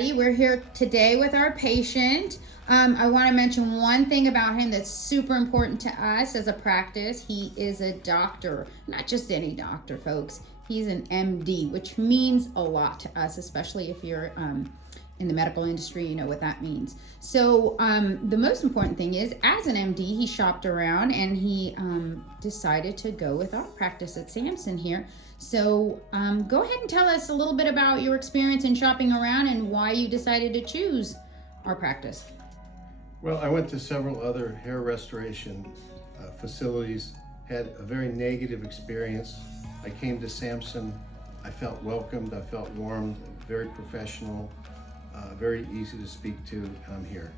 everybody. We're here today with our patient. I want to mention one thing about him that's super important to us as a practice. He is a doctor, not just any doctor, folks. He's an MD, which means a lot to us, especially if you're in the medical industry, you know what that means. So the most important thing is, as an MD, he shopped around and he decided to go with our practice at Samson here. So go ahead and tell us a little bit about your experience in shopping around and why you decided to choose our practice. Well, I went to several other hair restoration facilities, had a very negative experience. I came to Samson, I felt welcomed, I felt warmed, very professional, very easy to speak to, and I'm here.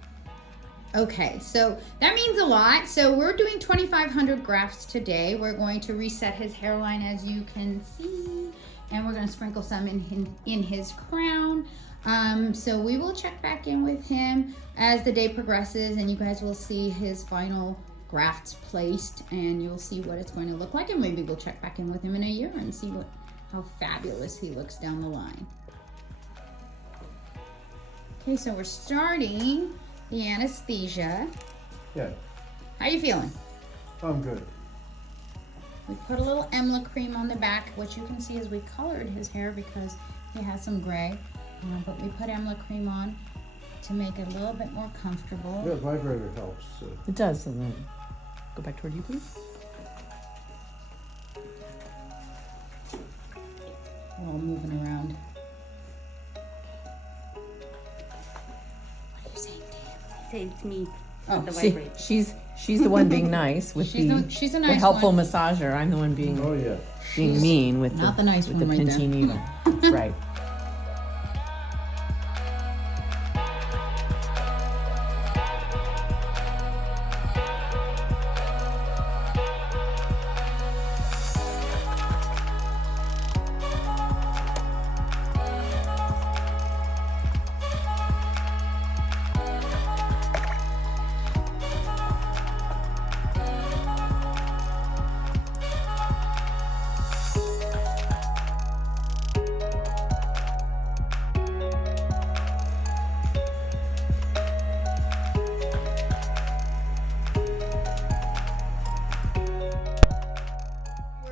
Okay, so that means a lot. So we're doing 2,500 grafts today. We're going to reset his hairline, as you can see, and we're going to sprinkle some in his crown. So we will check back in with him as the day progresses, and you guys will see his final grafts placed, and you'll see what it's going to look like, and maybe we'll check back in with him in a year and see how fabulous he looks down the line. Okay, so we're starting the anesthesia. Yeah. How you feeling? I'm good. We put a little Emla cream on the back. What you can see is we colored his hair because he has some gray, but we put Emla cream on to make it a little bit more comfortable. Yeah, vibrator helps. It does. And then go back toward you, please. We're all moving around. What are you saying, Dan? Say it's me. Oh, The See, vibrator. she's the one being nice with She's a the nice helpful one. massager. I'm the one being Oh yeah. being She's mean with not the nice with one the right pinchy there. needle. That's right.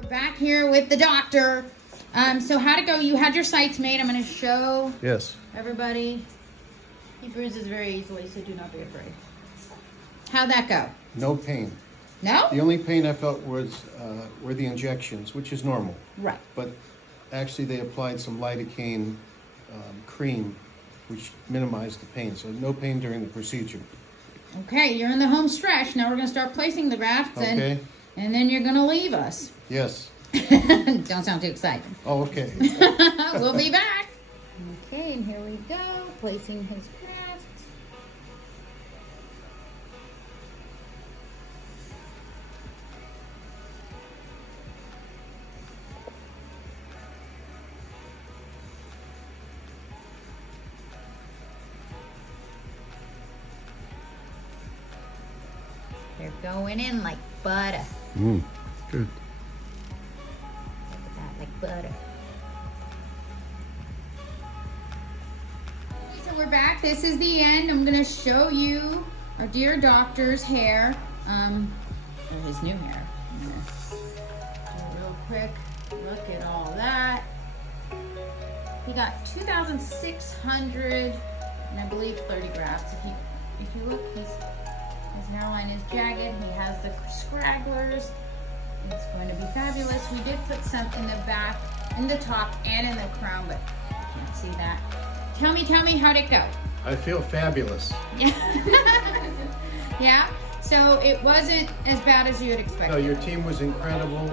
Back here with the doctor. So how'd it go? You had your sites made. I'm going to show Yes. everybody. He bruises very easily, so do not be afraid. How'd that go? No pain. No? The only pain I felt was were the injections, which is normal. Right. But actually they applied some lidocaine cream, which minimized the pain. So no pain during the procedure. Okay, you're in the home stretch. Now we're going to start placing the grafts, Okay. and then you're going to leave us. Yes. Don't sound too excited. Oh, okay. We'll be back. Okay, and here we go, placing his grafts. They're going in like butter. Good. Look at that, like butter. Okay, so we're back. This is the end. I'm gonna show you our dear doctor's hair, or his new hair. I'm gonna do a real quick look at all that. He got 2,600 and I believe 30 grafts. If you look, his hairline is jagged. He has the scragglers. It's going to be fabulous. We did put some in the back, in the top, and in the crown, but you can't see that. Tell me, how'd it go? I feel fabulous. Yeah. Yeah? So it wasn't as bad as you had expected. No, your team was incredible.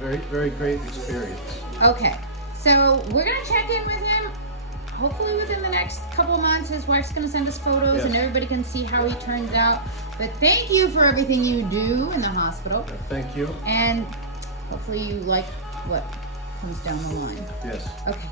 Very, very great experience. Okay. So we're going to check in with him. Hopefully within the next couple of months. His wife's going to send us photos, Yes. and everybody can see how he turns out. But thank you for everything you do in the hospital. Thank you. And hopefully you like what comes down the line. Yes. Okay.